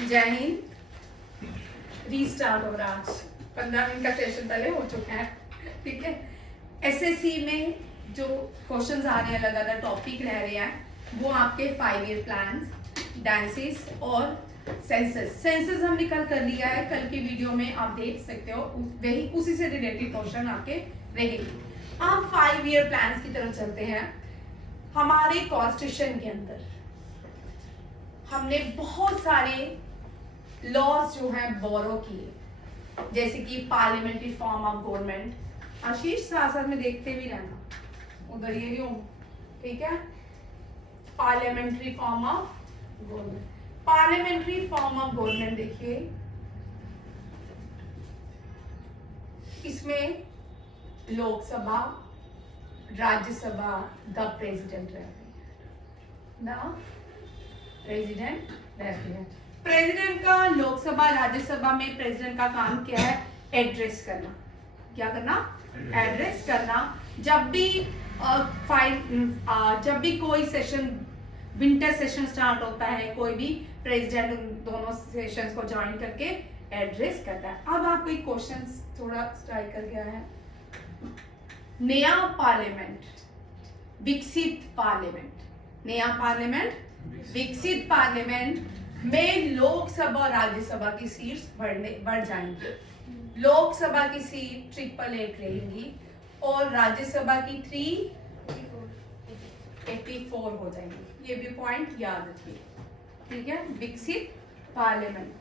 जय हिंद। रीस्टार्ट हो रहा, आज 15 मिनट का सेशन पहले हो चुका है, ठीक है। एसएससी में जो क्वेश्चंस आ रहे हैं, लगातार टॉपिक रह रहे हैं, वो आपके 5 ईयर प्लान्स, डांसेस और सेंसस हमने कल कर लिया है। कल की वीडियो में आप देख सकते हो, वही उसी से रिलेटेड क्वेश्चन आपके रहेंगे। आप 5 ईयर प्लान्स की तरफ चलते हैं। हमारे कॉन्स्टिट्यूशन के अंदर हमने बहुत सारे लॉज जो हैं बोरो किए, जैसे कि पार्लियामेंट्री फॉर्म ऑफ गवर्नमेंट। आशीष साथ साथ में देखते भी रहना, उधर ये भी हूँ, ठीक है। Parliamentary form of government, parliamentary form of government देखिए, इसमें लोकसभा, राज्यसभा, द प्रेसिडेंट रहते हैं, ना प्रेसिडेंट रहते हैं। प्रेसिडेंट का लोकसभा राज्यसभा में प्रेसिडेंट का काम क्या है? एड्रेस करना। क्या करना? एड्रेस करना। जब भी कोई सेशन, विंटर सेशन स्टार्ट होता है, कोई भी प्रेसिडेंट दोनों सेशंस को ज्वाइन करके एड्रेस करता है। अब आपको एक क्वेश्चन थोड़ा स्ट्राइक कर गया है। नया पार्लियामेंट, विकसित पार्लियामेंट, नया पार्लियामेंट, विकसित पार्लियामेंट में लोकसभा और राज्यसभा की सीट्स बढ़ जाएंगी। लोकसभा की सीट 888 रहेंगी और राज्यसभा की 384 हो जाएंगी। ये भी पॉइंट याद रखिए, ठीक है। विकसित पार्लियामेंट।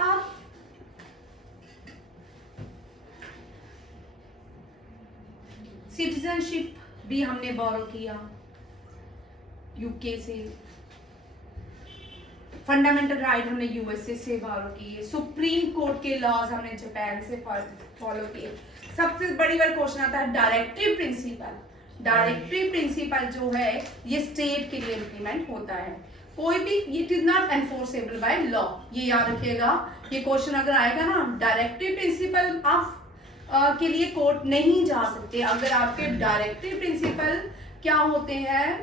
अब सिटीजनशिप भी हमने बोरो किया यूके से, फंडामेंटल राइट हमने यूएसए से बोरो किए, सुप्रीम कोर्ट के लॉज हमने जापान से फॉलो किए। सबसे बड़ी बार क्वेश्चन आता है डायरेक्टिव प्रिंसिपल। डायरेक्टिव प्रिंसिपल जो है ये स्टेट के लिए इम्प्लीमेंट होता है, कोई भी, it is not enforceable by law. ये याद रखिएगा, ये क्वेश्चन अगर आएगा ना, डायरेक्टिव प्रिंसिपल आप के लिए कोर्ट नहीं जा सकते अगर आपके डायरेक्टिव प्रिंसिपल क्या होते हैं,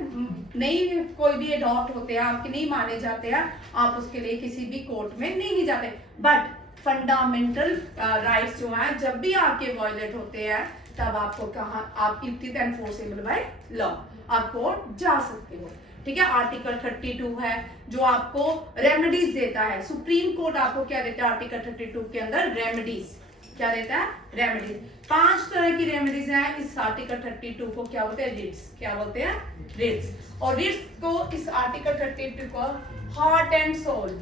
नहीं कोई भी अडॉप्ट होते हैं, आपके नहीं माने जाते हैं, आप उसके लिए किसी भी कोर्ट में नहीं जाते। बट फंडामेंटल राइट्स जो हैं, जब भी आपके वायलेट होते हैं, तब आपको कहा, आप it is enforceable by law, आप कोर्ट जा सकते हो, ठीक है। आर्टिकल 32 है जो आपको रेमेडीज देता है। सुप्रीम कोर्ट आपको क्या देता है आर्टिकल 32 के अंदर? रेमेडीज। क्या देता है? रेमेडीज। 5 तरह की रेमेडीज हैं। इस आर्टिकल 32 को क्या बोलते हैं? रिट्स। क्या बोलते हैं? रिट्स। और रिट्स को, इस आर्टिकल 32 को heart and soul,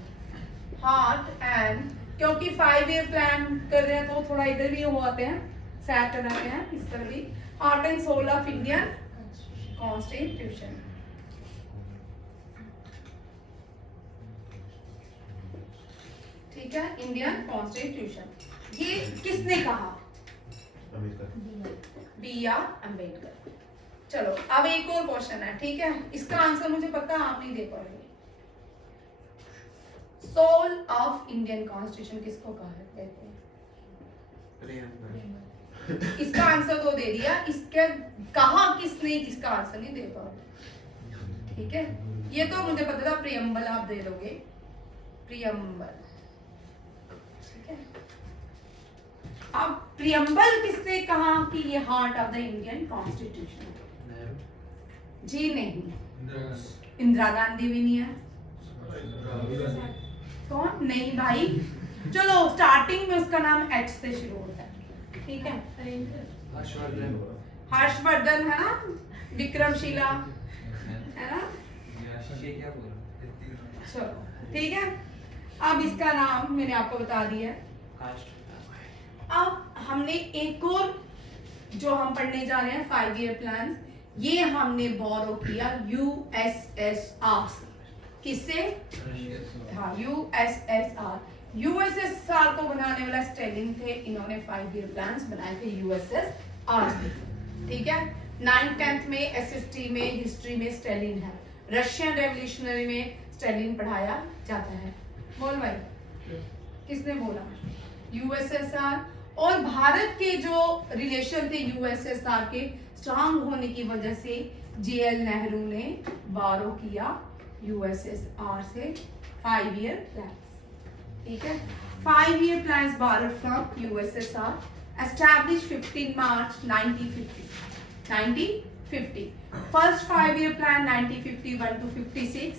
heart and, क्योंकि 5 ईयर प्लान कर रहे हैं तो थोड़ा इधर भी हो आते हैं, सैट कराते हैं इस तरह भी। Heart and soul of Indian constitution, ठीक है, इंडियन कॉन्स्टिट्यूशन। ये किसने कहा? B R Ambedkar. चलो अब एक और क्वेश्चन है, ठीक है। इसका आंसर मुझे पता आप नहीं दे पाओगे। सोल ऑफ इंडियन कॉन्स्टिट्यूशन किसको कहते हैं? इसका आंसर तो दे दिया, इसके कहा किसने, इसका आंसर नहीं दे पाओगे, ठीक है। ये तो मुझे पता था, प्रियम्बल आप दे दोगे, प्रियम्बल, ठीक है। अब प्रियम्बल किसने कहा कि ये heart of the Indian constitution? जी नहीं, इंदिरा गांधी भी नहीं है। कौन? नहीं भाई, चलो स्टार्टिंग में उसका नाम एच से शुरू होता है, ठीक है। हर्षवर्धन है ना, विक्रमशिला है ना, चलो ठीक है। अब इसका नाम मैंने आपको बता दिया। अब हमने एक और जो हम पढ़ने जा रहे हैं 5 ईयर प्लान, ये हमने बोरो किया यूएसएसआर से। किससे? हाँ, यूएसएसआर। यूएसएसआर को बनाने वाला स्टेलिन थे, इन्होंने 5 ईयर प्लान्स बनाए थे यूएसएसआर से, ठीक है। 9th 10th में एसएसटी में हिस्ट्री में स्टेलिन है, रशियन रेवोल्यूशनरी में स्टेलिन पढ़ाया जाता है। बोल भाई, किसने बोला? यूएसएसआर। और भारत के जो रिलेशन थे यूएसएसआर के स्ट्रांग होने की वजह से जेएल नेहरू ने बोरो किया यूएसएसआर से 5 ईयर प्लान। ठीक है। 5-year plans borrowed from USSR, established 15 March 1950. 1950. First 5-year plan 1951 to 56.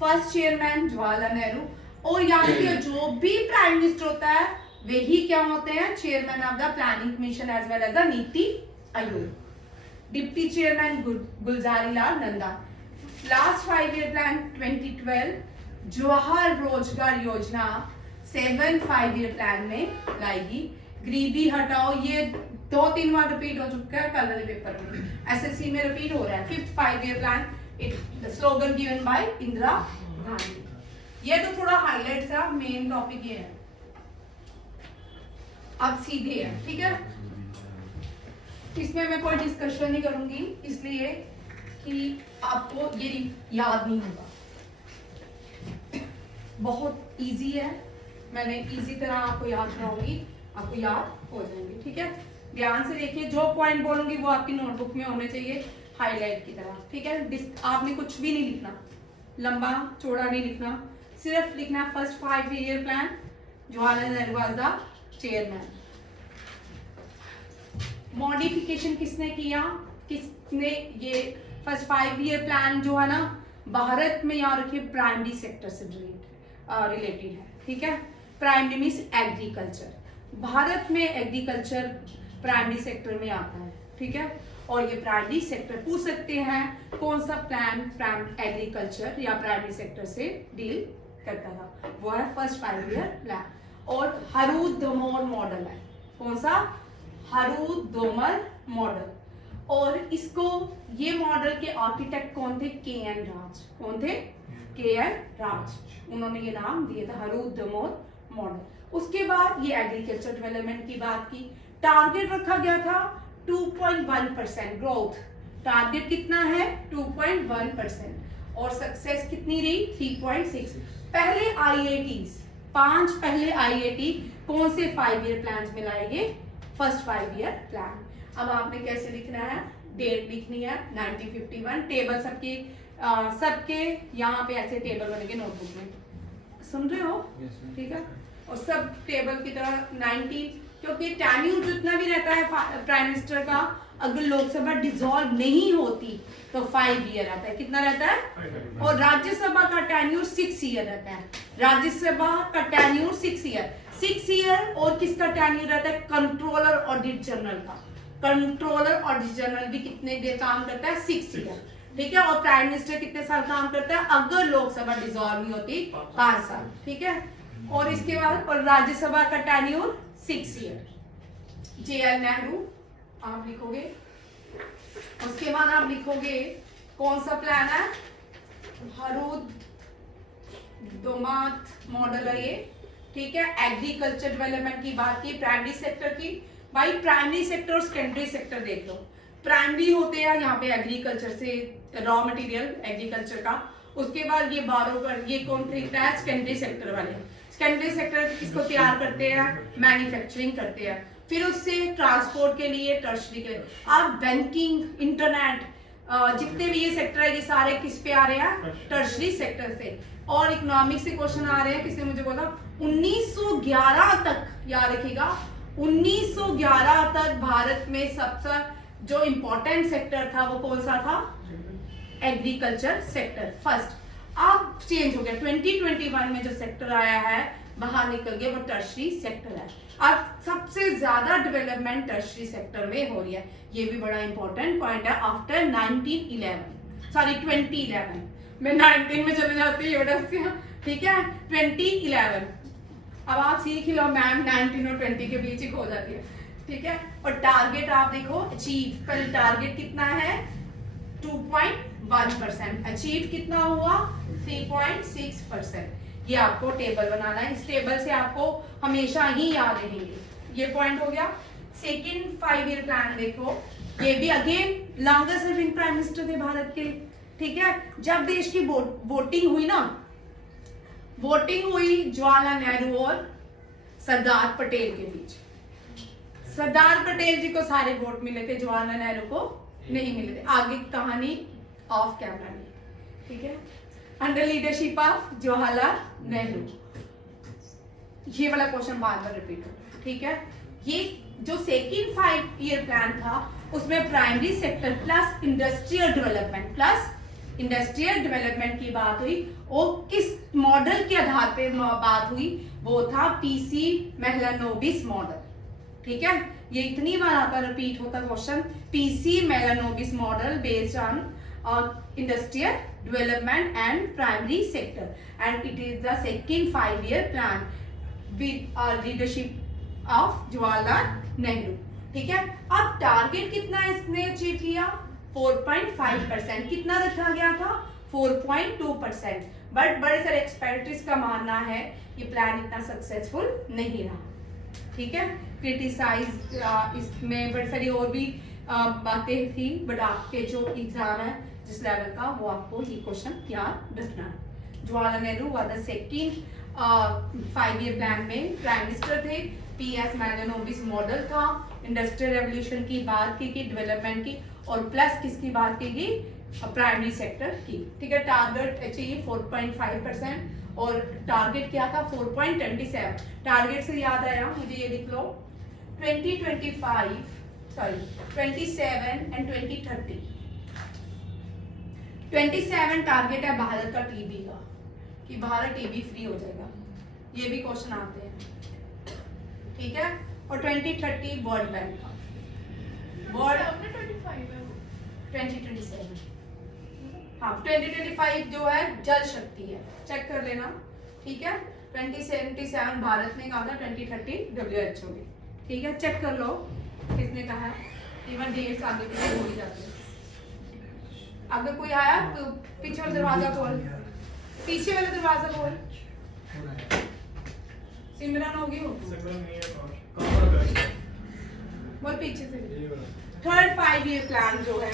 First chairman Jawaharlal Nehru. और याद रखिए जो भी प्राइम मिनिस्टर होता है वही क्या होते हैं, chairman of the planning commission as well as the NITI Aayog. Deputy chairman Gulzarilal Nanda. Last 5-year plan 2012 Jawahar Rozgar Yojana 7 5-year plan में लाएगी। गरीबी हटाओ, ये 2-3 बार रिपीट हो चुका है कल वाले पेपर में, एसएससी में रिपीट हो रहा है। 5th 5-year plan, slogan given by Indira Gandhi. ये तो थोड़ा हाईलाइट था, मेन टॉपिक ये है। अब सीधे है, ठीक है। इसमें मैं कोई डिस्कशन नहीं करूंगी इसलिए कि आपको ये याद नहीं होगा। बहुत इजी है, मैंने इजी तरह आपको याद कराऊंगी, आपको याद हो जाएंगे, ठीक है। ध्यान से देखिए, जो पॉइंट बोलूंगी वो आपकी नोटबुक में होने चाहिए हाईलाइट की तरह, ठीक है। आपने कुछ भी नहीं लिखना, लंबा चौड़ा नहीं लिखना, सिर्फ लिखना first 5-year plan Jawaharlal Nehru was the chairman. Modification किसने किया, किसने ये फर्स्ट 5-year प्लान जो है ना भारत में यहाँ रखिए प्राइमरी सेक्टर से रिलेटेड है, ठीक है। प्राइमरी मीन्स एग्रीकल्चर, भारत में एग्रीकल्चर प्राइमरी सेक्टर में आता है, ठीक है। और ये प्राइमरी सेक्टर पूछ सकते हैं कौन सा प्लान एग्रीकल्चर या प्राइमरी सेक्टर से डील करता था, वो है फर्स्ट 5-year प्लान। और हरूद-दमोर मॉडल है, कौन सा, हरूद-दमोर मॉडल। और इसको, ये मॉडल के आर्किटेक्ट कौन थे, के.एन. राज। कौन थे, के.एन. राज, उन्होंने ये नाम दिया था हरूद-दमोर मॉडल। उसके बाद ये एग्रीकल्चर डेवलपमेंट की बात की, टारगेट रखा गया था 2.1% ग्रोथ, टारगेट कितना है 2.1%, और सक्सेस कितनी रही 3.6। पहले IITs 5 पहले IIT कौन से 5-year प्लान में लाएंगे, फर्स्ट 5-year प्लान। अब आपने कैसे लिखना है, डेट लिखनी है 1951, टेबल सबके यहाँ पे ऐसे टेबल बनेंगे नोटबुक में, सुन रहे हो, ठीक है। और सब टेबल की तरह 90, क्योंकि टेन्यूर जितना भी रहता है प्राइम मिनिस्टर का, अगर लोकसभा डिसॉल्व नहीं होती तो 5 ईयर रहता है, कितना रहता है। और राज्यसभा का टेन्यूर 6 ईयर रहता है, राज्यसभा का टेन्यूर 6 ईयर। और किसका टेन्यूर रहता है, कंट्रोलर ऑडिट जनरल का, कंट्रोलर ऑडिट जनरल भी कितने देर काम करता है, 6 ईयर, ठीक है। और प्राइम मिनिस्टर कितने साल काम करता है, अगर लोकसभा डिसॉल्व नहीं होती 5 साल, ठीक है। और इसके बाद और राज्यसभा का टेन्यूर 6 ईयर। J.R. नेहरू आप लिखोगे, उसके बाद आप लिखोगे कौन सा प्लान है, हरूद-दमोर मॉडल है ये, ठीक है। एग्रीकल्चर डेवलपमेंट की बात की, प्राइमरी सेक्टर की। भाई प्राइमरी सेक्टर और सेकेंडरी सेक्टर देख लो, प्राइमरी होते हैं यहाँ पे एग्रीकल्चर से रॉ मटेरियल एग्रीकल्चर का, उसके बाद ये बारो कर, ये कौन खरीदता है, सेकेंडरी सेक्टर वाले। सेकेंडरी सेक्टर इसको तैयार करते हैं, मैन्युफैक्चरिंग करते हैं, फिर उससे ट्रांसपोर्ट के लिए टर्शरी के लिए। अब बैंकिंग, इंटरनेट, जितने भी ये सेक्टर है ये सारे किस पे आ रहे हैं, टर्शरी सेक्टर से। और इकोनॉमिक्स से क्वेश्चन आ रहे हैं, किसने मुझे बोला 1911 तक, याद रखिएगा 1911 तक भारत में सबसे जो इम्पोर्टेंट सेक्टर था वो कौन सा था, एग्रीकल्चर सेक्टर फर्स्ट। अब चेंज हो गया, 2021 में जो सेक्टर आया है बाहर निकल गया, वो टर्शरी सेक्टर है। अब सबसे ज्यादा डेवलपमेंट टर्शरी सेक्टर में हो रही है, ये भी बड़ा इंपॉर्टेंट पॉइंट है। आफ्टर 2011, मैं 19 में चले जाती हूँ, ठीक है, 2011। अब आप सीख लो मैम, 19 और 20 के बीच ही हो जाती है, ठीक है। और टारगेट आप देखो अचीव, पहले टारगेट कितना है 2.1%, अचीव कितना हुआ 3.6%। ये आपको टेबल बनाना है, इस टेबल से आपको हमेशा ही याद रहेंगे। ये पॉइंट हो गया। सेकंड 5-year प्लान देखो, ये भी again longest serving prime minister थे भारत के, ठीक है। जब देश की वोटिंग हुई ना, वोटिंग हुई जवाहरलाल नेहरू और सरदार पटेल के बीच, सरदार पटेल जी को सारे वोट मिले थे, जवाहरलाल नेहरू को नहीं मिले थे। आगे की कहानी ऑफ कैमरा में, ठीक है। Under leadership of Jawaharlal Nehru, ये वाला क्वेश्चन बार बार रिपीट होगा, ठीक है। ये जो सेकेंड 5 ईयर प्लान था उसमें primary sector plus industrial development की बात हुई। और किस मॉडल के आधार पे बात हुई, वो था पीसी मेलानोबिस मॉडल, ठीक है। ये इतनी बार आता रिपीट होता question, PC Mahalanobis model based on industrial development and primary sector and it is the second 5 year plan with leadership of Jawaharlal Nehru, ठीक है। अब टारगेट कितना इसने अचीव किया, 4.5%। कितना रखा गया था, 4.2%। बट बड़े सारे एक्सपर्ट्स का मानना है ये प्लान इतना सक्सेसफुल नहीं रहा, ठीक है। क्रिटिसाइज इसमें बड़ी सारी और भी बातें थी, बट आपके जो एग्जाम है जिस लेवल का, वो आपको ये क्वेश्चन याद रखना है। जवाहरलाल नेहरू व द सेकेंड 5 ईयर प्लान में प्राइम मिनिस्टर थे। पीएस मेलानोबिस मॉडल था, इंडस्ट्रियल रेवोल्यूशन की बात की डेवलपमेंट की, और प्लस किसकी बात की, प्राइमरी सेक्टर की, ठीक है। टारगेट चाहिए 4.5% और टारगेट क्या था 4.27। टारगेट से याद आया मुझे, ये लिख लो 27 एंड 2030। 27 टारगेट है भारत का टीबी का, कि भारत टीबी फ्री हो जाएगा, ये भी क्वेश्चन आते हैं, ठीक है। और 2030 वर्ल्ड बैंक का, वर्ल्ड 2027, हाँ 2025 जो है जल शक्ति है, चेक कर लेना, ठीक है। 2077 भारत ने कहा था, 2030 WHO ने, ठीक है। चेक कर लो किसने कहा है, इवन डेट्स आगे पीछे हो ही जाते हैं। अगर कोई आया तो पीछे वाला दरवाजा खोल, पीछे वाला दरवाजा खोल। सिमरन होगी हो, बोल पीछे से। थर्ड 5 ईयर प्लान जो है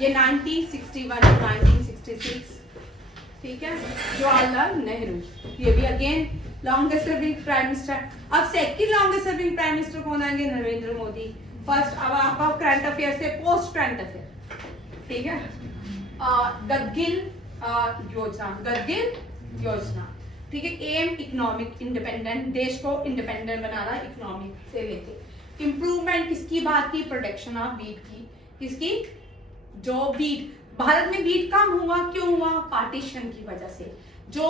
ये 1961 to 1966, ठीक है, जवाहरलाल नेहरू। ये भी again longest serving prime minister. अब second longest serving prime minister कौन आएंगे, नरेंद्र मोदी। फर्स्ट अब आपका करंट अफेयर से पोस्ट करंट अफेयर, ठीक है। गदगिल योजना, ठीक है। एम इकोनॉमिक इंडिपेंडेंट, देश को इंडिपेंडेंट बनाना इकोनॉमिक से लेके। इंप्रूवमेंट किसकी बात की, प्रोडक्शन ऑफ वीट की, किसकी, जो वीट भारत में वीट कम हुआ, क्यों हुआ, पार्टीशन की वजह से। जो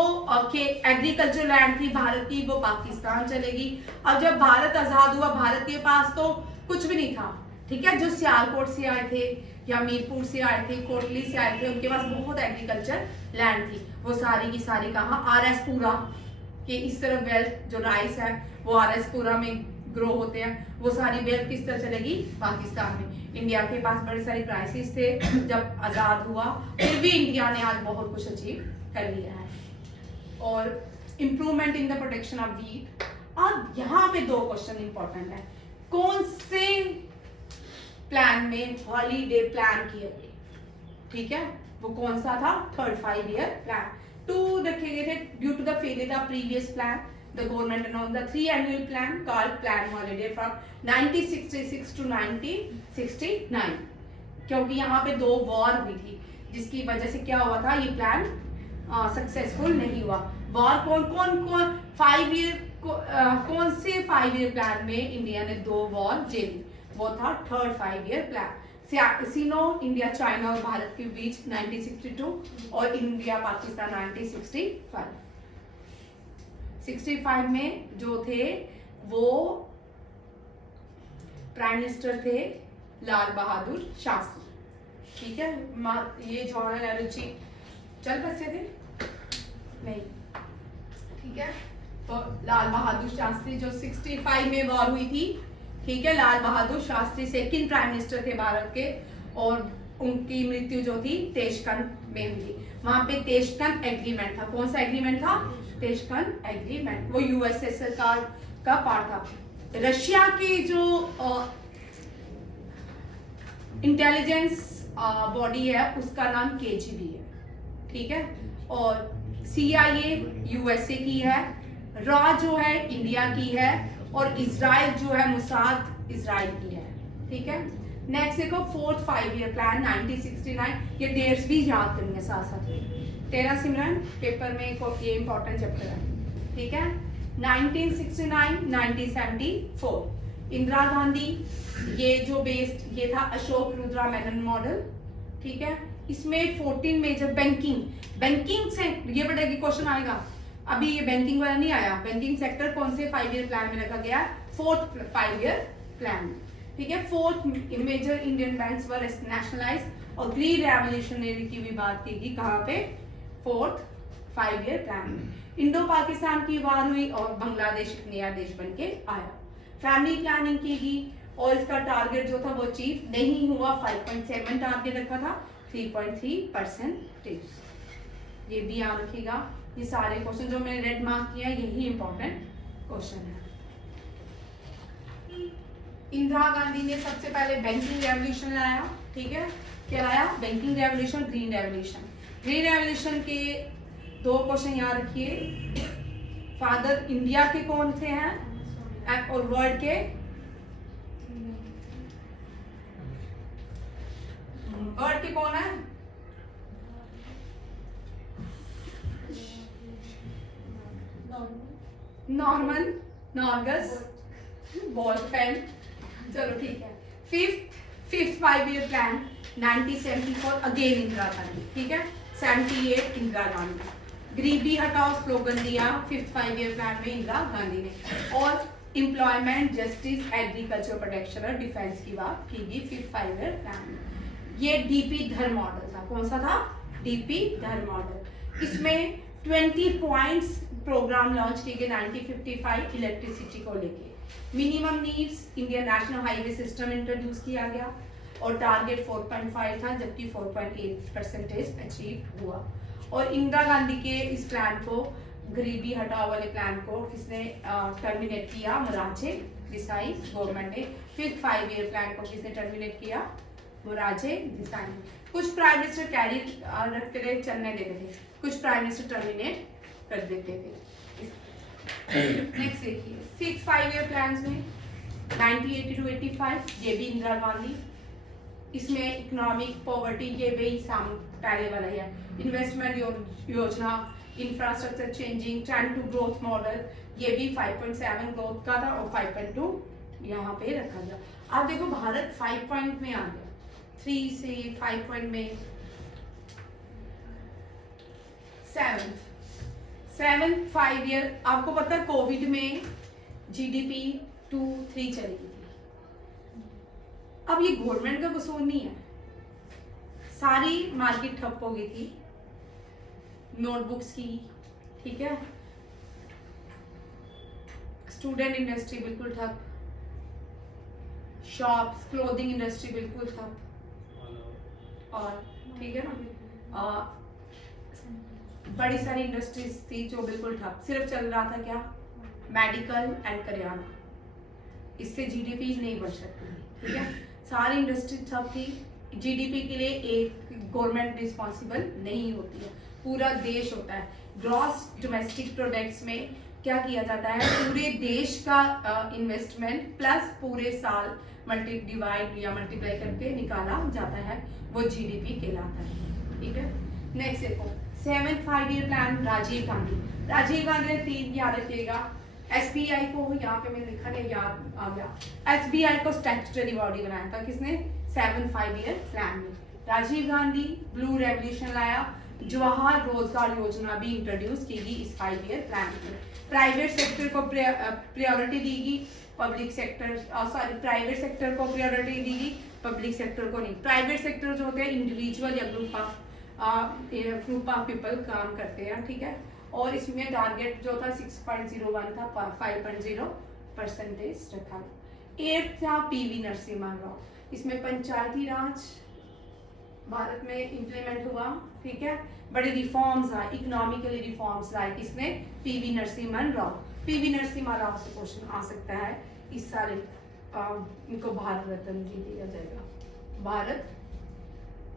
एग्रीकल्चर लैंड थी भारत की वो पाकिस्तान चलेगी। अब जब भारत आजाद हुआ, भारत के पास तो कुछ भी नहीं था, ठीक है। जो सियालकोट से आए थे या मीरपुर से आए थे, कोटली से आए थे, उनके पास बहुत एग्रीकल्चर लैंड थी, वो सारी की सारी कहाँ, RS पुरा के इस तरफ वेल्थ जो राइस है वो RS पुरा में ग्रो होते हैं, वो सारी वेल्थ किस तरह चलेगी, पाकिस्तान में। इंडिया के पास बड़े सारे क्राइसिस थे जब आजाद हुआ, फिर भी इंडिया ने आज बहुत कुछ अचीव कर लिया है। और improvement in the production of wheat. अब यहाँ पे 2 क्वेश्चन इंपॉर्टेंट है, कौन से प्लान में हॉलीडे प्लान किए गए, ठीक है, वो कौन सा था, थर्ड 5 ईयर प्लान। 2 रखे गए थे, due to the failure of previous plan the government announced the 3 annual plan called plan holiday from 1966 to 1969, क्योंकि यहाँ पे 2 वॉर हुई थी जिसकी वजह से क्या हुआ था, ये प्लान सक्सेसफुल नहीं हुआ। वॉर कौन 5 ईयर कौन से 5 ईयर प्लान में इंडिया ने 2 वॉर झेली, वो था थर्ड 5 ईयर प्लान। सिनो इंडिया चाइना और भारत के बीच 1962 और इंडिया पाकिस्तान 1965। 65 में जो थे वो प्राइम मिनिस्टर थे लाल बहादुर शास्त्री, ठीक है। ये जवाहरलाल नेहरू जी चल बसे थे नहीं, ठीक है। तो लाल बहादुर शास्त्री जो 65 में वॉर हुई थी, ठीक है। Lal Bahadur Shastri second prime minister थे भारत के, और उनकी मृत्यु जो थी तेशकंद में हुई। वहां पे तेशकंद एग्रीमेंट था, कौन सा एग्रीमेंट था, तेशकंद एग्रीमेंट, वो यूएसएसआर का पार्ट था। रशिया की जो इंटेलिजेंस बॉडी है उसका नाम KGB है, ठीक है। और CIA USA की है, रॉ जो है इंडिया की है, और इजराइल जो है मुसाद इजराइल की है, ठीक है। नेक्स्ट देखो फोर्थ 5 ईयर प्लान 1969, ये डेट्स भी याद करनी है साथ साथ। 13 सिमरन पेपर में ये इंपॉर्टेंट चैप्टर है, ठीक है। 1969 1974 इंदिरा गांधी, ये जो बेस्ड ये था अशोक रुद्रा मेनन मॉडल, ठीक है। इसमें 14 मेजर बैंकिंग से ये बड़ा क्वेश्चन आएगा, अभी ये बैंकिंग वाला नहीं आया। बैंकिंग सेक्टर कौन से 5 ईयर प्लान में रखा गया है? 4th 5 ईयर प्लान, ठीक है। 4th major Indian banks were nationalized और ग्रीन रेवोल्यूशनरी की भी बात की कहाँ पे? 4th 5 ईयर प्लान में। इंडो पाकिस्तान की वार हुई और बांग्लादेश एक नया देश बन के आया। फैमिली प्लानिंग की गई और इसका टारगेट जो था वो अचीव नहीं हुआ। 5.7 टारगेट रखा था, 3.3%। ये भी याद रखिएगा। ये सारे क्वेश्चन जो मैंने रेड मार्क किया है यही इंपॉर्टेंट क्वेश्चन है। इंदिरा गांधी ने सबसे पहले बैंकिंग रेवोल्यूशन लाया, ठीक है। क्या लाया? Banking revolution, green revolution. Green revolution के 2 क्वेश्चन याद रखिए। फादर इंडिया के कौन थे हैं और वर्ल्ड के? वर्ल्ड के कौन है? नॉर्मन नॉर्गस बोल्टफैन। चलो ठीक है। Fifth 5 year plan 1974 again Indira Gandhi, ठीक है। 78 इंदिरा गांधी। गरीबी हटाओ स्लोगन दिया 5th 5 ईयर प्लान में इंदिरा गांधी ने। और एम्प्लॉयमेंट, जस्टिस, एग्रीकल्चर प्रोटेक्शन और डिफेंस की बात की गई 5th 5 ईयर प्लान में। ये डीपी धर मॉडल था। कौन सा था? डीपी धर मॉडल। इसमें 20 पॉइंट्स प्रोग्राम लॉन्च किए गए 1955 इलेक्ट्रिसिटी को लेके। Minimum needs Indian national highway system introduce किया गया और टारगेट 4.5 था, जबकि 4.8% अचीव हुआ। और इंदिरा गांधी के इस प्लान को, गरीबी हटाओ वाले प्लान को किसने टर्मिनेट किया? मोरारजी देसाई गवर्नमेंट ने। 5th 5 ईयर प्लान को किसने टर्मिनेट किया? मोरारजी देसाई। कुछ प्राइम मिनिस्टर कैरी रखते रहे, चलने देते थे, कुछ प्राइम मिनिस्टर टर्मिनेट कर देते थे। नेक्स्ट देखिए 6th 5 ईयर प्लान में 1980 to 85 ये भी इंदिरा गांधी। इसमें इकोनॉमिक पॉवर्टी ये वही पहले वाला ही है। इन्वेस्टमेंट योजना, infrastructure changing, trend to growth model, ये भी 5.7 ग्रोथ का था और 5.2 यहाँ पे रखा गया। आप देखो भारत 5 पॉइंट में आ गया, 3 से 5 पॉइंट में। 7th 5 ईयर, आपको पता है कोविड में जीडीपी 2-3 चली गई थी। अब ये गवर्नमेंट का कसूर नहीं है, सारी मार्केट ठप हो गई थी नोटबुक्स की, ठीक है। स्टूडेंट इंडस्ट्री बिल्कुल ठप, शॉप्स, क्लोथिंग इंडस्ट्री बिल्कुल ठप, और ठीक है ना, बड़ी सारी इंडस्ट्रीज थी जो बिल्कुल ठप। सिर्फ चल रहा था क्या? Medical and kirana. इससे जीडीपी नहीं बढ़ सकती, ठीक है। सारी इंडस्ट्री ठप थी। जीडीपी के लिए एक गवर्नमेंट रिस्पॉन्सिबल नहीं होती है, पूरा देश होता है। ग्रॉस डोमेस्टिक प्रोडक्ट्स में क्या किया जाता है? पूरे देश का इन्वेस्टमेंट प्लस पूरे साल डिवाइड या मल्टीप्लाई करके निकाला जाता है, वो जीडीपी कहलाता है, ठीक है। नेक्स्ट देखो 7th 5 year plan Rajiv Gandhi ने 3 याद रखिएगा। एसबीआई को, यहाँ पे मैंने लिखा नहीं, याद आ गया। एसबीआई को स्टैट्यूटरी बॉडी बनाया था किसने? 7th 5 ईयर प्लान में राजीव गांधी। ब्लू रेवोल्यूशन लाया। जवाहर रोजगार योजना भी इंट्रोड्यूस की गई इस 5 ईयर प्लान में। प्राइवेट सेक्टर को प्रायोरिटी दी गई, प्राइवेट सेक्टर को प्रायोरिटी दी गई, पब्लिक सेक्टर को नहीं। प्राइवेट सेक्टर जो होते हैं इंडिविजुअल या ग्रुप ऑफ पीपल काम करते हैं, ठीक है। और इसमें टारगेट जो था 6.01 था, 5.0% रखा। 8th था पीवी नरसिम्हा राव। इसमें पंचायती राज भारत में इंप्लीमेंट हुआ, ठीक है। बड़े रिफॉर्म्स आए, इकोनॉमिकली रिफॉर्म्स लाए किसने? पीवी नरसिम्हा राव। पीवी नरसिम्हा राव से क्वेश्चन आ सकता है इस साल। इनको भारत रत्न भी दिया जाएगा, भारत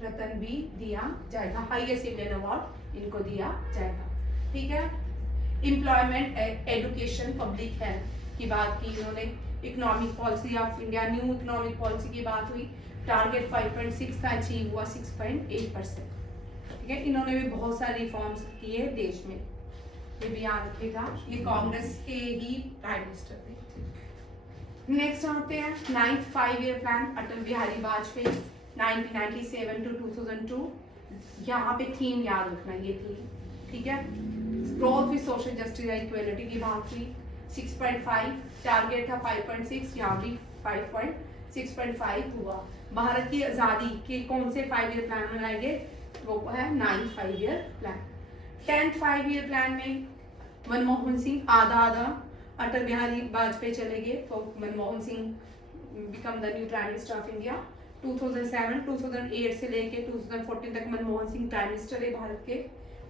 रत्न भी दिया जाएगा, हाईएस्ट इंडियन अवार्ड इनको दिया जाएगा, ठीक है। एम्प्लॉयमेंट, एजुकेशन, पब्लिक हेल्थ की बात की इन्होंने। Economic policy of India, new economic policy की बात हुई। टारगेट 5.6 था, अचीव हुआ 6.8%, ठीक है। इन्होंने भी बहुत सारे रिफॉर्म्स किए देश में। ये भी याद रखिएगा, ये कांग्रेस के ही प्राइम मिनिस्टर थे। नेक्स्ट आते हैं 9th 5-year plan Atal Bihari Vajpayee 1997 to 2002। यहाँ पे थीम याद रखना, ये थी, ठीक है। Growth with social justice and equality की बात हुई। 6.5 टारगेट था, 5.6, यहाँ भी 6.5 हुआ। भारत की आज़ादी के कौन से 5-year प्लान बनाएंगे, वो है 9th 5-year plan. 10th 5-year plan में मनमोहन सिंह आधा अटल बिहारी वाजपेयी चले गए, तो Manmohan Singh become the new prime minister of India. 2008 से लेके 2014 तक मनमोहन सिंह प्राइम मिनिस्टर है भारत के,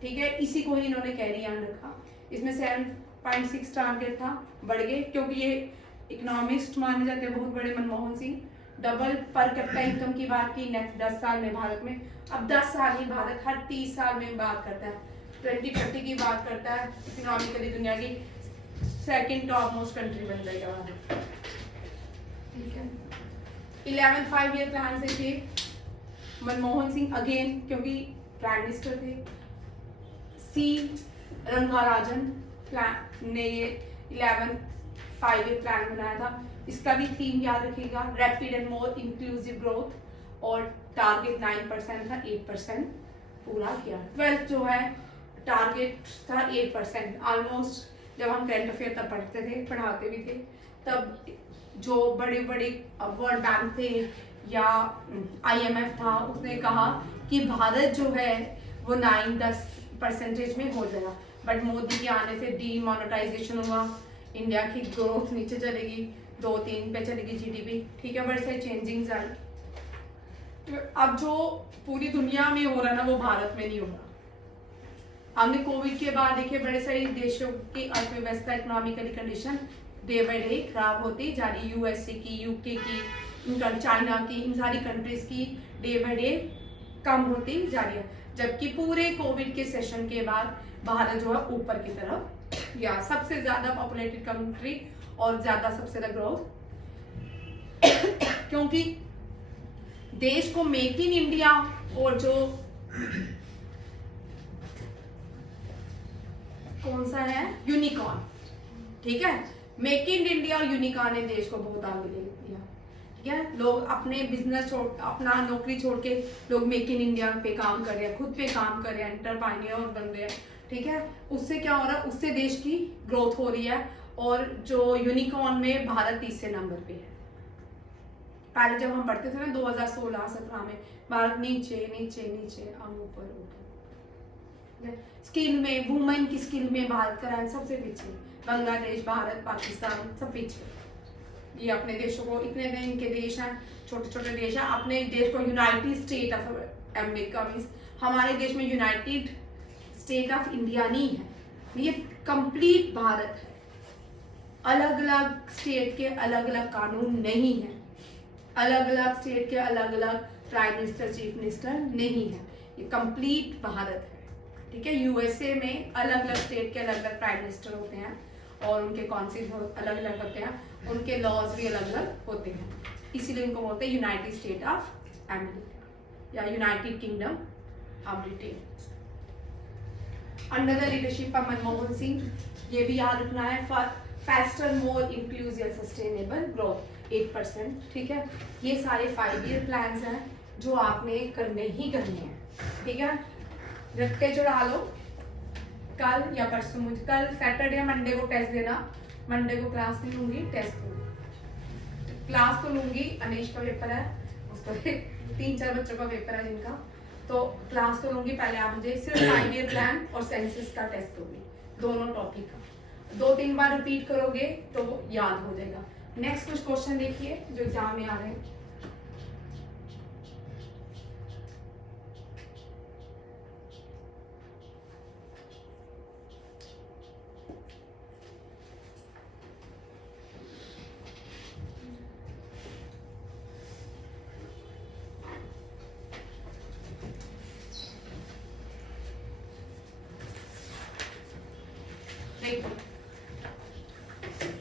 ठीक है। इसी को ही इन्होंने कैरी ऑन रखा। इसमें 7.6 टारगेट था, बढ़ गए क्योंकि ये इकोनॉमिस्ट माने जाते हैं बहुत बड़े Manmohan Singh. Double per capita income की बात की नेक्स्ट 10 साल में भारत में। अब 10 साल ही भारत हर 30 साल में बात करता है, 2030 की बात करता है। इकोनॉमिकली दुनिया की सेकंड टॉप मोस्ट कंट्री बन जाएगा भारत, ठीक है। 11th 5-year प्लान से थे मनमोहन सिंह अगेन, क्योंकि प्राइम मिनिस्टर थे। सी रंगाराजन प्लान ने ये 11th 5-year प्लान बनाया था। इसका भी थीम याद रखिएगा, rapid and more inclusive growth, और टारगेट 9% था, 8% पूरा किया। 12th जो है टारगेट था 8%। ऑलमोस्ट जब हम करंट अफेयर तब पढ़ते थे, पढ़ाते भी थे, तब जो बड़े बड़े वर्ल्ड बैंक थे या IMF था, उसने कहा कि भारत जो है वो 9-10% में हो जाएगा। बट मोदी के आने से डीमोनेटाइजेशन हुआ, इंडिया की ग्रोथ नीचे चलेगी, 2-3 पे चलेगी GDP, ठीक है। बड़े सारे चेंजिंग्स आई। तो अब जो पूरी दुनिया में हो रहा है ना, वो भारत में नहीं हो रहा। हमने कोविड के बाद देखे बड़े सारे देशों की अर्थव्यवस्था, economically condition day by day खराब होती जा रही। USA की, UK की, चाइना की, इन सारी कंट्रीज की डे बाय डे कम होती जा रही है, जबकि पूरे कोविड के सेशन के बाद भारत जो है ऊपर की तरफ, या सबसे ज्यादा पॉपुलेटेड कंट्री और ज्यादा सबसे ज्यादा ग्रोथ क्योंकि देश को मेक इन इंडिया और जो कौन सा है यूनिकॉर्न, ठीक है। मेक इन इंडिया और यूनिकॉर्न ने देश को बहुत आगे ले दिया, ठीक है। लोग अपने बिजनेस छोड़, अपना नौकरी छोड़ के लोग मेक इन इंडिया पे काम कर रहे हैं, खुद पे काम कर रहे हैं, एंटरप्रेन्योर बन रहे हैं, ठीक है। उससे क्या हो रहा है, उससे देश की ग्रोथ हो रही है। और जो यूनिकॉर्न में भारत तीसरे नंबर पे है। पहले जब हम पढ़ते थे ना 2016-17 में, भारत नीचे नीचे नीचे, हम ऊपर ऊपर। स्किल में, वुमेन की स्किल में भारत का रैंक सबसे पीछे, बांग्लादेश, भारत, पाकिस्तान सब पीछे। ये अपने देशों को, इतने दिन के देश हैं, छोटे छोटे देश हैं, अपने देश को United state of America means हमारे देश में यूनाइटेड स्टेट ऑफ इंडिया नहीं है, ये कंप्लीट भारत है। अलग अलग स्टेट के अलग अलग कानून नहीं है, अलग अलग स्टेट के अलग अलग प्राइम मिनिस्टर, चीफ मिनिस्टर नहीं है, ये कंप्लीट भारत है, ठीक है। USA में अलग अलग स्टेट के अलग अलग प्राइम मिनिस्टर होते हैं और उनके काउंसिल अलग अलग होते हैं, उनके लॉज भी अलग अलग होते हैं, इसीलिए इनको बोलते हैं यूनाइटेड स्टेट ऑफ अमेरिका या United kingdom of Britain. Under the leadership of Manmohan Singh, ये भी याद रखना है, faster more inclusive sustainable growth 8%, ठीक है। ये सारे 5-year प्लान्स हैं जो आपने करने ही करने हैं, ठीक है। रट्टे चढ़ा लो, कल या परसों, मुझे कल सैटरडे या मंडे को टेस्ट देना, मंडे को क्लास नहीं लूंगी, टेस्ट लूंगी। क्लास तो लूंगी, अनीश का पेपर है, उसका 3-4 बच्चों का पेपर है जिनका, तो क्लास तो लूंगी। पहले आप मुझे सिर्फ 5-year प्लान और सेंसस का टेस्ट दोगे, दोनों टॉपिक का 2-3 बार रिपीट करोगे तो याद हो जाएगा। नेक्स्ट कुछ क्वेश्चन देखिए जो एग्जाम में आ रहे हैं।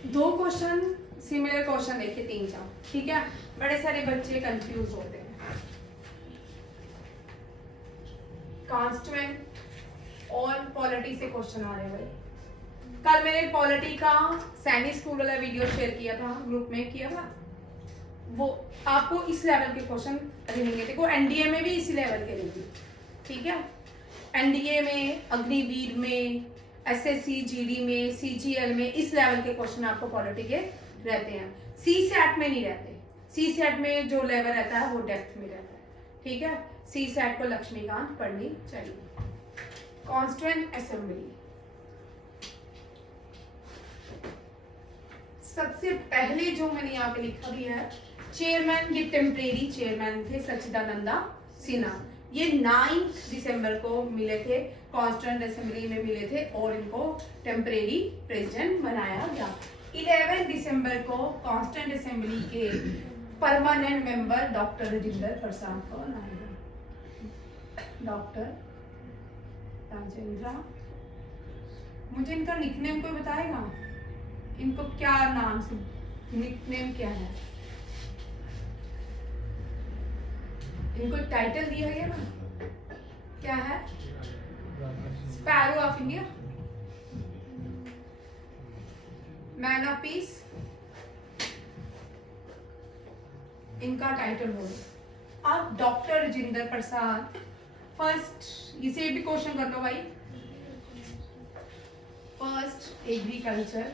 दो क्वेश्चन सिमिलर क्वेश्चन देखिए, 3-4, ठीक है। बड़े सारे बच्चे कंफ्यूज होते हैं। कॉन्स्टिट्यूएंट और पॉलिटी से क्वेश्चन आ रहे हैं भाई, कल मैंने पॉलिटी का सैनिक स्कूल वाला वीडियो शेयर किया था, ग्रुप में किया था, वो आपको इस लेवल के क्वेश्चन रहेंगे। देखो एनडीए में भी इसी लेवल के रहेंगे, ठीक है। एनडीए में, अग्निवीर में, एसएससी जीडी में, सीजीएल में इस लेवल के क्वेश्चन आपको पॉलिटी के रहते हैं। सी सेट में नहीं रहते। सी सेट में जो लेवल रहता है वो डेप्थ में रहता है, ठीक है। सी सेट को लक्ष्मीकांत पढ़नी चाहिए। कॉन्स्टिट्यूएंट असेंबली, सबसे पहले जो मैंने यहाँ पे लिखा भी है, चेयरमैन, ये टेम्परेरी चेयरमैन थे सच्चिदानंदा सिन्हा। ये 9 दिसंबर को मिले थे, कॉन्स्टिट्यूएंट असेंबली में मिले थे और इनको टेम्परेरी प्रेसिडेंट बनाया गया। 11 दिसंबर को कॉन्स्टिट्यूएंट असेंबली के permanent member doctor Rajendra Prasad को बनाया गया। डॉक्टर राजेंद्र, मुझे इनका निकनेम कोई बताएगा? इनको क्या नाम से निकनेम क्या है? इनको टाइटल दिया गया ना, क्या है? Sparrow of India, man of peace, इनका टाइटल हो। अब डॉक्टर राजेंद्र प्रसाद, फर्स्ट इसे भी क्वेश्चन कर लो भाई, फर्स्ट एग्रीकल्चर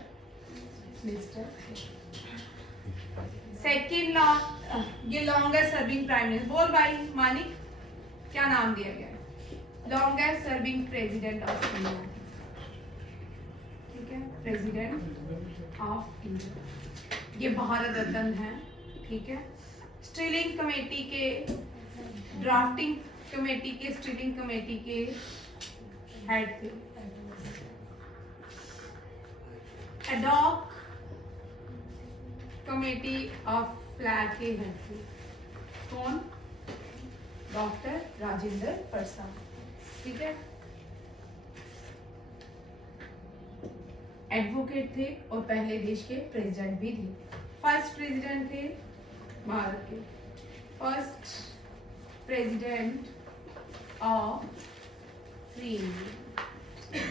मिनिस्टर, सेकंड ये लॉन्गेस्ट सर्विंग प्राइम मिनिस्टर, बोल भाई मानिक क्या नाम दिया गया है? Longest serving president of India, ठीक है, प्रेसिडेंट ऑफ इंडिया। ये भारत रत्न है, ठीक है। स्टीलिंग कमेटी के, ड्राफ्टिंग कमेटी के, स्टीलिंग कमेटी के हेड थे। एडॉक कमेटी ऑफ फ्लैग के हेड थे कौन? डॉक्टर राजेंद्र प्रसाद, ठीक है। एडवोकेट थे और पहले देश के प्रेसिडेंट भी थे। फर्स्ट प्रेसिडेंट थे भारत के, first president of free India.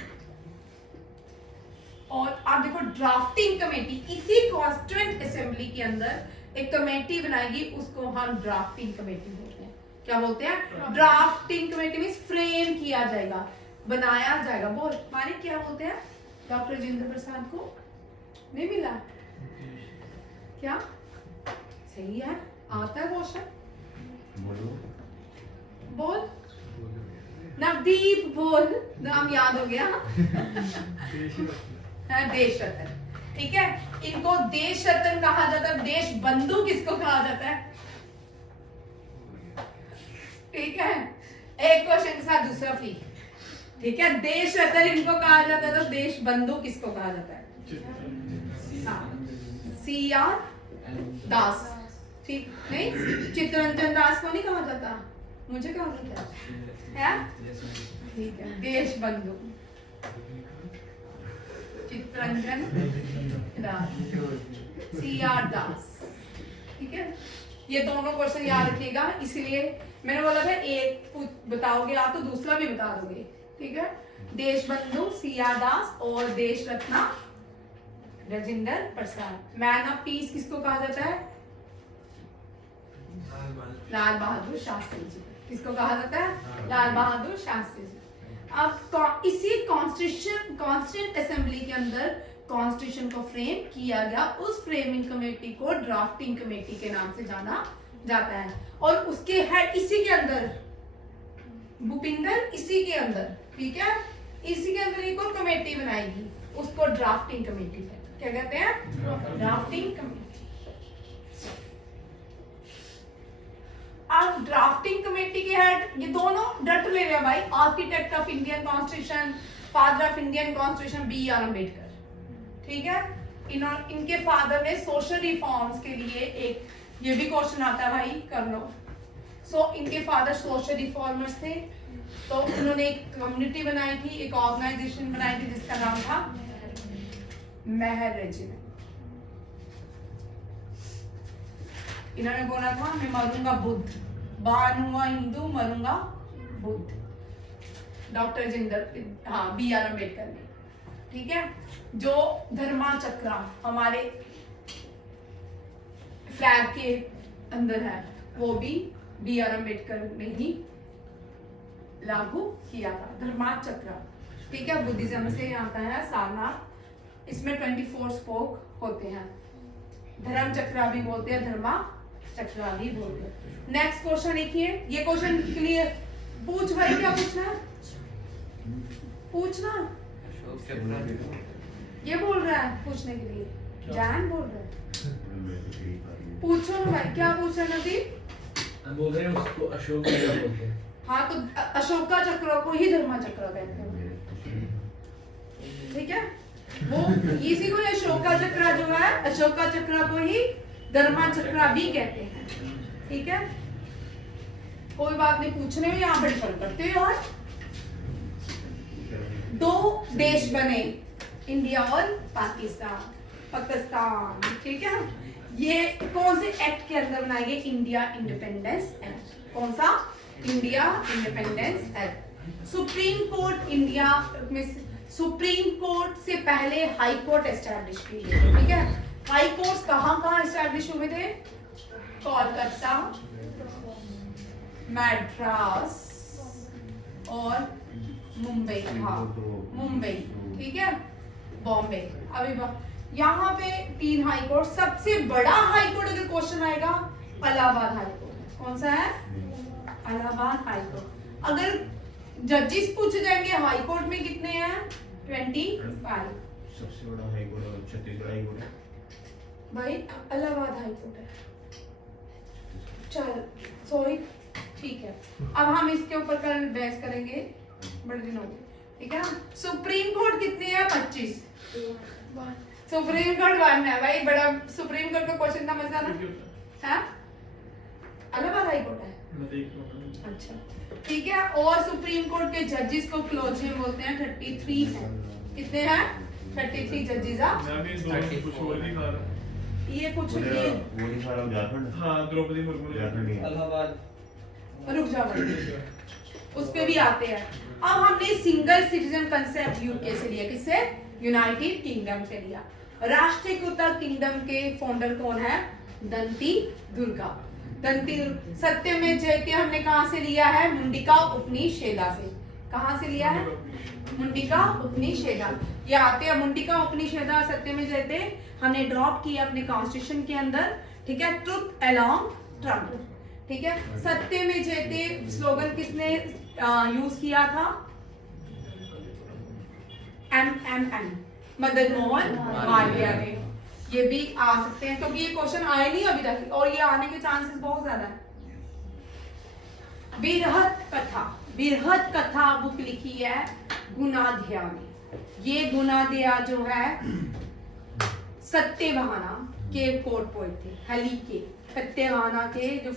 और आप देखो ड्राफ्टिंग कमेटी, इसी कॉन्स्टिट्यूएंट असेंबली के अंदर एक कमेटी बनाएगी, उसको हम ड्राफ्टिंग कमेटी बोलते हैं। क्या बोलते हैं? ड्राफ्टिंग कमेटी मींस फ्रेम किया जाएगा, बनाया जाएगा। बोल माने क्या बोलते हैं? डॉक्टर राजेंद्र प्रसाद को नहीं मिला क्या? सही है, आता है क्वेश्चन, बोल नवदीप, बोल, नाम याद हो गया। देश रत्न, ठीक है। इनको देश रत्न कहा जाता है। देश बंधु किसको कहा जाता है? ठीक है, एक क्वेश्चन के साथ दूसरा फ्री, ठीक है। देश रत्न इनको कहा जाता है, तो देश बंधु किसको कहा जाता है? CR दास, ठीक नहीं? चित्तरंजन दास को नहीं कहा जाता, मुझे कहा जाता है, ठीक है। देश बंधु चित्तरंजन दास, CR दास, ठीक है। ये दोनों क्वेश्चन याद रखिएगा, इसलिए मैंने बोला था एक बताओगे आप तो दूसरा भी बता दोगे, ठीक है। देश बंधु CR दास और देश रत्न Rajendra Prasad. Man of peace किसको कहा जाता है? लाल बहादुर शास्त्री जी। किसको कहा जाता है? लाल बहादुर शास्त्री जी। अब इसी कॉन्स्टिट्यूएंट असेंबली के अंदर कॉन्स्टिट्यूशन को फ्रेम किया गया। उस फ्रेमिंग कमेटी को ड्राफ्टिंग कमेटी के नाम से जाना जाता है। और उसके हेड इसी के अंदर भूपिंदर, इसी के अंदर, ठीक है, इसी के अंदर एक और कमेटी बनाएगी, उसको ड्राफ्टिंग कमेटी है। क्या कहते हैं? Drafting committee. अब ड्राफ्टिंग कमेटी के हेड ये दोनों डट ले रहे हैं भाई, architect of Indian constitution, father of Indian constitution BR Ambedkar, ठीक है। इनके फादर ने सोशल रिफॉर्म्स के लिए एक, ये भी क्वेश्चन आता है भाई, कर लो। इनके फादर सोशल रिफॉर्मर्स थे, तो उन्होंने एक कम्युनिटी बनाई थी, एक ऑर्गेनाइजेशन बनाई थी जिसका नाम था महर रेजिमेंट। इन्होंने बोला था मैं मरूंगा बुद्ध, बानुआ हिंदू मरूंगा बुद्ध। डॉक्टर राजेंद्र, हाँ, BR अम्बेडकर ने। ठीक है। जो धर्मा चक्र हमारे फ्लैग के अंदर है वो भी B.R. अम्बेडकर ने ही लागू किया था, धर्मा चक्र। ठीक है, बुद्धिज्म से आता है सारनाथ, इसमें 24 स्पोक होते हैं, धर्म चक्र भी बोलते हैं, धर्मा चक्र भी बोलते हैं। नेक्स्ट क्वेश्चन देखिए, ये क्वेश्चन क्लियर पूछ भाई, क्या पूछना है पूछना, ये बोल रहा है पूछने के लिए, जान बोल रहा है, पूछो भाई क्या पूछा नदीप? हम बोल रहे हैं उसको अशोक चक्र बोलते हैं। हाँ तो अशोका चक्र को ही धर्मा चक्र कहते हैं, ठीक है। वो इसी को अशोका चक्र जो है, अशोका चक्र को ही धर्मा चक्र भी कहते हैं, ठीक है। कोई बात नहीं, पूछने में यहाँ बड़ी फर्क करते हो यार। 2 देश बने, इंडिया और पाकिस्तान, ठीक है। ये कौन से एक्ट के अंदर बनाए गए? India independence act. कौन सा? India independence act. Supreme court India में, सुप्रीम कोर्ट से पहले हाई कोर्ट एस्टैब्लिश की गई, ठीक है। हाई कोर्ट कहाँ एस्टैब्लिश हुए थे? कोलकाता, मद्रास और मुंबई। हाँ मुंबई, ठीक है, बॉम्बे। अभी यहाँ पे 3 हाई कोर्ट। सबसे बड़ा हाई कोर्ट अगर क्वेश्चन आएगा, इलाहाबाद हाई कोर्ट। कौन सा है? Allahabad high court. अगर जजेस पूछ जाएंगे हाई कोर्ट में कितने हैं? 25। सबसे बड़ा high court Chhattisgarh high court है भाई, इलाहाबाद हाई कोर्ट है। चल सॉरी, ठीक है। अब हम इसके ऊपर कल बहस करेंगे, बड़े दिन हो गए, ठीक है। सुप्रीम कोर्ट कितने हैं? 25। सुप्रीम कोर्ट 1 है भाई, बड़ा सुप्रीम कोर्ट का क्वेश्चन का मजा ना है। इलाहाबाद हाई कोर्ट है, अच्छा ठीक है। और सुप्रीम कोर्ट के जजेस को कॉलेजियम बोलते हैं, 33 है। कितने हैं? 33 जजेस। मैं भी दो कुछ और नहीं खा रहा। ये कुछ वो ये नहीं खा रहा हूँ, झारखंड। हाँ, द्रौपदी मुर्मू झारखंड नहीं है। इलाहाबाद। रुक जाओ, उस पे भी आते हैं। अब हमने सिंगल सिटीजन कंसेप्ट यूके से लिया, किससे? यूनाइटेड किंगडम से लिया। राष्ट्रीयकृत किंगडम के फाउंडर कौन है? दंती दुर्गा। दंती सत्यमेव जयते हमने कहां से लिया है? मुंडिका उपनिषेधा से। कहां से लिया है? मुंडिका उपनिषेधा। ये आते हैं मुंडिका उपनिषेधा, सत्यमेव जयते हमने ड्रॉप किया अपने कॉन्स्टिट्यूशन के अंदर, ठीक है। ट्रुथ अलोंग ट्रम्प, ठीक है। सत्यमेव जयते स्लोगन किसने यूज किया था? MMM, मदन मोहन मालवीय ने। ये भी आ सकते हैं क्योंकि ये क्वेश्चन आए नहीं अभी तक, और ये आने के चांसेस बहुत ज्यादा है। बृहत कथा बुक लिखी है गुणाध्याय ने। ये गुणाध्याय जो है सत्यवाहना के कोर्ट पोएट थे, हली के। सत्यवाहना के जो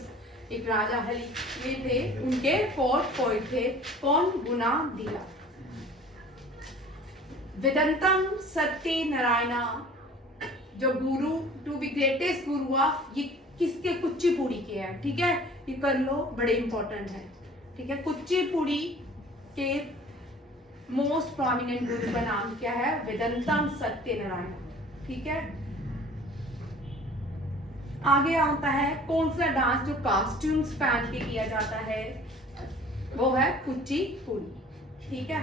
एक राजा हली ये थे, उनके कोर्ट पोएट थे। कौन? गुणाध्याय। वेदांतम सत्यनारायण, जो गुरु to be greatest Guru of, ये किसके? कुचिपुड़ी के हैं, ठीक है। ये कर लो, बड़े इंपॉर्टेंट है, ठीक है। कुचिपुड़ी के मोस्ट प्रोमिनेंट गुरु का नाम क्या है? वेदांतम सत्यनारायण, ठीक है। आगे आता है कौन सा डांस जो कॉस्ट्यूम्स पहन के किया जाता है? वो है कुचिपुड़ी, ठीक है।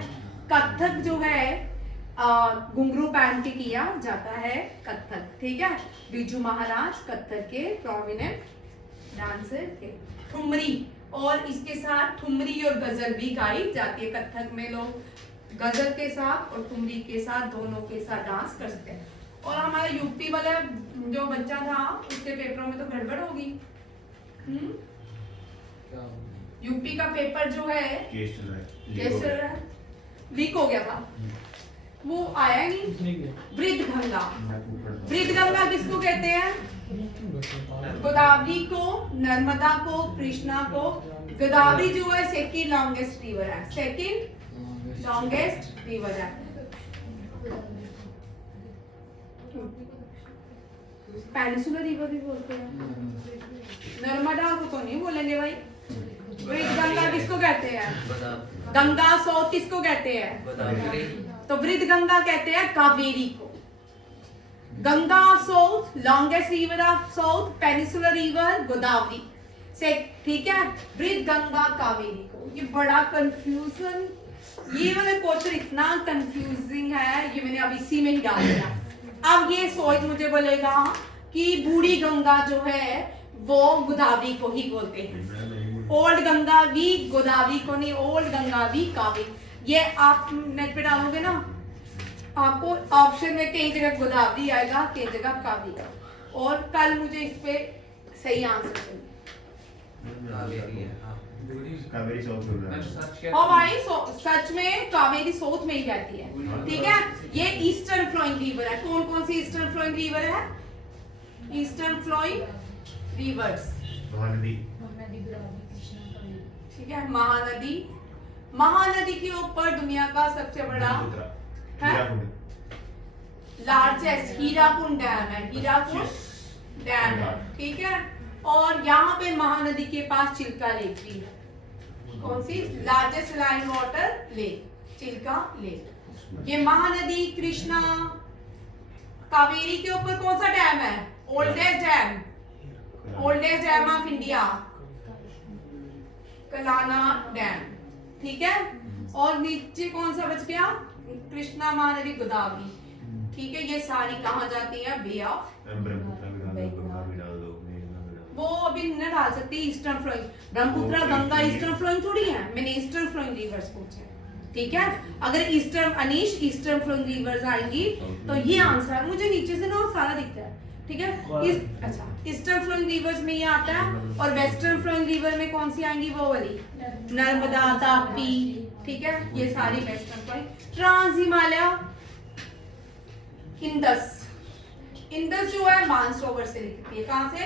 कथक जो है घुंघरू पहन के किया जाता है, कथक, ठीक है। बिरजू महाराज कथक के प्रोमिनेंट डांसर थे। ठुमरी, और इसके साथ ठुमरी और गजल भी गाई जाती है। कथक में लोग गजल के साथ और ठुमरी के साथ, दोनों के साथ डांस करते हैं। और हमारा यूपी वाला जो बच्चा था, उसके पेपरों में तो गड़बड़ होगी। यूपी का पेपर जो है केस चल रहा है, लीक हो गया था, वो आया नहीं। वृद्ध गंगा, वृद्ध गंगा किसको कहते हैं? गोदावरी को, नर्मदा को, कृष्णा को। गोदावरी जो है सेकंड लॉन्गेस्ट रिवर है, सेकंड लॉन्गेस्ट रिवर है। पेनिसुलर रिवर भी बोलते हैं। नर्मदा को तो नहीं बोलेंगे भाई। वृद्ध गंगा किसको कहते हैं? गंगा स्रोत किसको कहते हैं? तो वृद्ध गंगा कहते हैं कावेरी को। Ganga south, longest river of south, peninsular river Godavari से, ठीक है। वृद्ध गंगा कावेरी को, ये बड़ा कंफ्यूजन, ये वाला क्वेश्चन इतना कंफ्यूजिंग है, ये मैंने अब इसी में ही डाल दिया। अब ये सोच मुझे बोलेगा कि बूढ़ी गंगा जो है वो गोदावरी को ही बोलते हैं, ओल्ड गंगा भी गोदावरी को नहीं, ओल्ड गंगा भी कावेरी। ये आप नेट पे डालोगे ना, आपको ऑप्शन में कई जगह गोदावरी आएगा, कई जगह कावेरी, और कल मुझे इस पे सही आंसर चाहिए। कावेरी साउथ में है। और भाई सच में कावेरी साउथ में ही रहती है, ठीक है। ये ईस्टर्न फ्लोइंग रिवर है। कौन कौन सी ईस्टर्न फ्लोइंग रिवर है? ईस्टर्न फ्लोइंग रिवर्स, महानदी, ठीक है। महानदी, महानदी के ऊपर दुनिया का सबसे बड़ा है लार्जेस्ट हीराकुंड डैम है, हीराकुंड डैम है, ठीक है। और यहाँ पे महानदी के पास चिल्का लेक भी है। कौन सी? Largest line water lake, Chilka lake. ये महानदी, कृष्णा, कावेरी के ऊपर कौन सा डैम है? Oldest dam, oldest dam of India, Kalana dam, ठीक है। और नीचे कौन सा बच गया? कृष्णा, महानदी, गोदावरी, ठीक है। ये सारी कहाँ जाती है? बे ऑफ, ब्रह्मपुत्र भी डाल दो, गंगा भी डाल दो, मेघना भी डाल दो। वो अभी न डाल सकती eastern flowing. Brahmaputra Ganga eastern flowing थोड़ी है, मैंने ईस्टर्न फ्लोइंग रिवर्स पूछे, ठीक है। अगर ईस्टर्न अनीश ईस्टर्न फ्लोइंग रिवर्स आएंगी तो ये आंसर है। मुझे नीचे से ना सारा दिखता है, ठीक है। अच्छा, ईस्टर्न फ्लोइंग रिवर्स में ये आता है। और वेस्टर्न फ्लोइंग रिवर में कौन सी आएंगी? वो वाली नर्मदा, ताप्ती, ठीक है। ये सारी western flowing. Trans Himalaya, Indus, Indus जो है मानसरोवर से निकलती है। कहां से?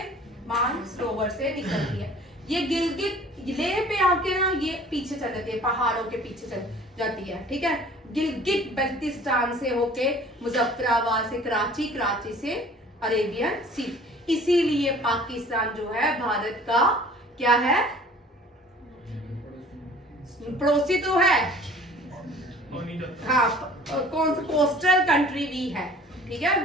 मानसरोवर से निकलती है। ये गिलगित लेह पे आके ना ये पीछे चल जाती है, पहाड़ों के पीछे चल जाती है, ठीक है। गिलगित बल्तिस्तान से होके मुजफ्फराबाद से कराची, कराची से अरेबियन सी। इसीलिए पाकिस्तान जो है भारत का क्या है? पड़ोसी तो है, हाँ, कौन सा कोस्टल कंट्री भी है, ठीक है।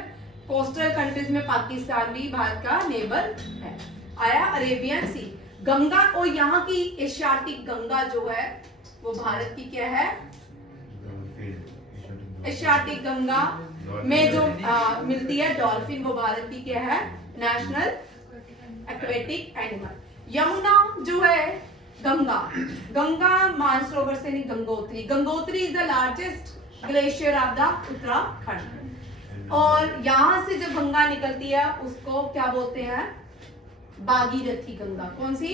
कोस्टल कंट्रीज में पाकिस्तान भी भारत का नेबर है। आया अरेबियन सी। गंगा, और यहाँ की एशियाटिक गंगा जो है वो भारत की क्या है? एशियाटिक गंगा में जो मिलती है डॉल्फिन, वो भारत की क्या है? National aquatic animal. यमुना जो है गंगा, गंगा मानसरोवर से नहीं, Gangotri, Gangotri is the largest glacier of the Uttarakhand. और यहाँ से जब गंगा निकलती है उसको क्या बोलते हैं? भागीरथी गंगा। कौन सी?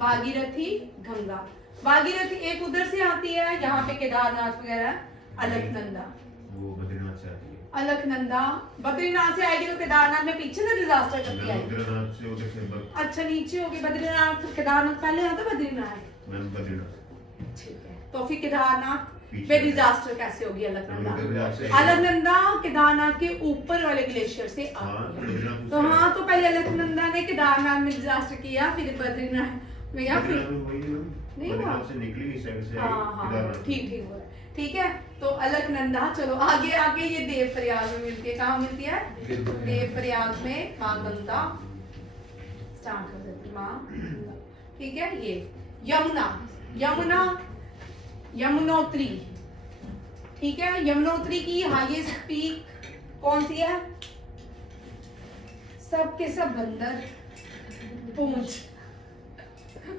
भागीरथी गंगा। भागीरथी एक उधर से आती है, यहाँ पे केदारनाथ वगैरह, अलकनंदा, वो बद्रीनाथ से आती है। अलकनंदा बद्रीनाथ से आएगी तो केदारनाथ में पीछे से डिजास्टर करती आएगी। बद्रीनाथ से उधर से अच्छा, नीचे होगी बद्रीनाथ, केदारनाथ पहले आता बद्रीनाथ, मैम बद्रीनाथ, ठीक है। तो फिर केदारनाथ पीछे पे डिजास्टर कैसे होगी? अलकनंदा, बद्रीनाथ से- अलकनंदा केदारनाथ के ऊपर वाले ग्लेशियर से हाँ, आती है। बद्रीनाथ तो से- हाँ, तो पहले अलकनंदा ने केदारनाथ में डिजास्टर किया, फिर बद्रीनाथ में, या फिर बद्रीनाथ में वही है, नहीं हुआ? बद्रीनाथ से निकली इस साइड से हाँ हाँ, केदारनाथ। ठीक ठीक बोला, ठीक है। तो अलकनंदा, चलो आगे आगे ये देवप्रयाग में मिलती है। कहाँ मिलती है? देवप्रयाग में माँ गंगा स्टार्ट हो जाती है, माँ गंगा, ठीक है। ये यमुना, यमुना, यमुनोत्री, ठीक है। यमुनोत्री की हाईएस्ट पीक कौन सी है? सब के सब बंदर पूंछ,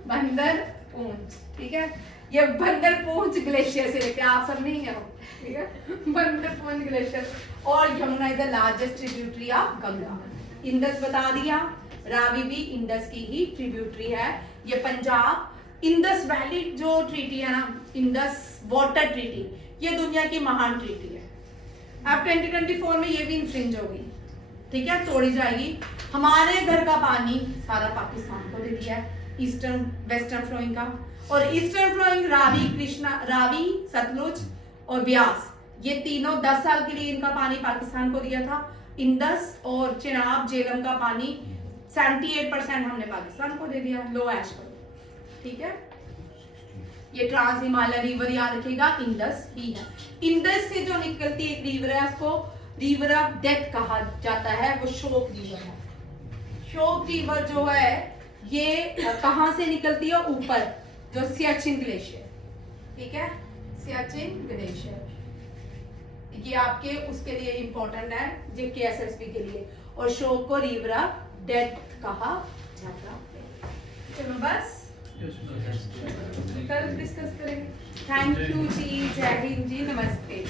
बंदर पूंछ, ठीक है। ये बंदर पूंछ ग्लेशियर से लेते हैं, आप सब नहीं है, ठीक है। बंदर पूंछ ग्लेशियर। और Yamuna is the largest tributary of Ganga. Indus बता दिया, रावी भी इंडस की ही ट्रिब्यूटरी है। ये पंजाब, इंडस वैली जो ट्रीटी है ना, इंडस वाटर ट्रीटी, ये दुनिया की महान ट्रीटी है। अब 2024 में ये भी इन्फ्रिंज होगी, ठीक है, तोड़ी जाएगी। हमारे घर का पानी सारा पाकिस्तान को दे दिया है, ईस्टर्न वेस्टर्न फ्लोइंग का। और ईस्टर्न फ्लोइंग रावी, कृष्णा, रावी, सतलुज और ब्यास, ये तीनों 10 साल के लिए इनका पानी पाकिस्तान को दिया था। इंडस और चिनाब, झेलम का पानी 78% हमने पाकिस्तान को दे दिया, लो ऐश को, ठीक है। ये ट्रांस हिमालय रिवर याद रखेगा, इंडस ही है। इंडस से जो निकलती एक रिवर है उसको रिवर ऑफ डेथ कहा जाता है, वो शोक रिवर है। शोक रिवर जो है ये कहां से निकलती है? ऊपर, जो सियाचिन ग्लेशियर, ठीक है, सियाचिन ग्लेशियर, ये आपके उसके लिए इंपॉर्टेंट है, जेके एसएसबी के लिए। और शोक को रिवर ऑफ डेथ कहा जाता है। चलो बस कल डिस्कस करेंगे। थैंक यू जी, जय हिंद जी, नमस्ते।